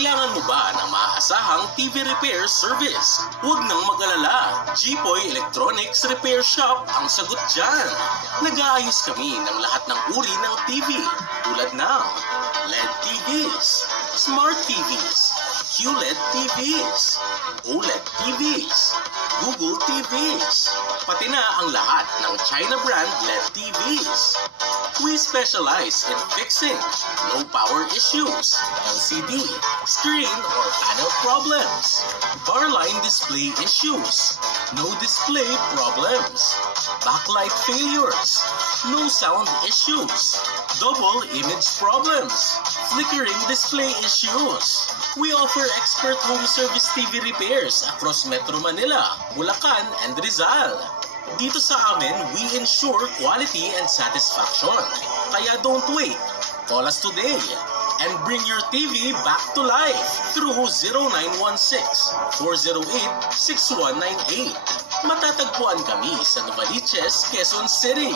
Kailangan mo ba ng maasahang TV repair service? Huwag nang mag-alala. Jipoy Electronics Repair Shop ang sagot dyan. Nag-aayos kami ng lahat ng uri ng TV tulad ng LED TVs, Smart TVs, QLED TVs, OLED TVs, Google TVs, pati na ang lahat ng China brand LED TVs. We specialize in fixing no power issues, LCD, screen or panel problems, bar line display issues, no display problems, backlight failures, no sound issues, double image problems, flickering display issues. We offer expert home service TV repairs across Metro Manila, Bulacan, and Rizal. Dito sa amin, we ensure quality and satisfaction. Kaya don't wait. Call us today and bring your TV back to life through 0916-408-6198. Matatagpuan kami sa Novaliches, Quezon City.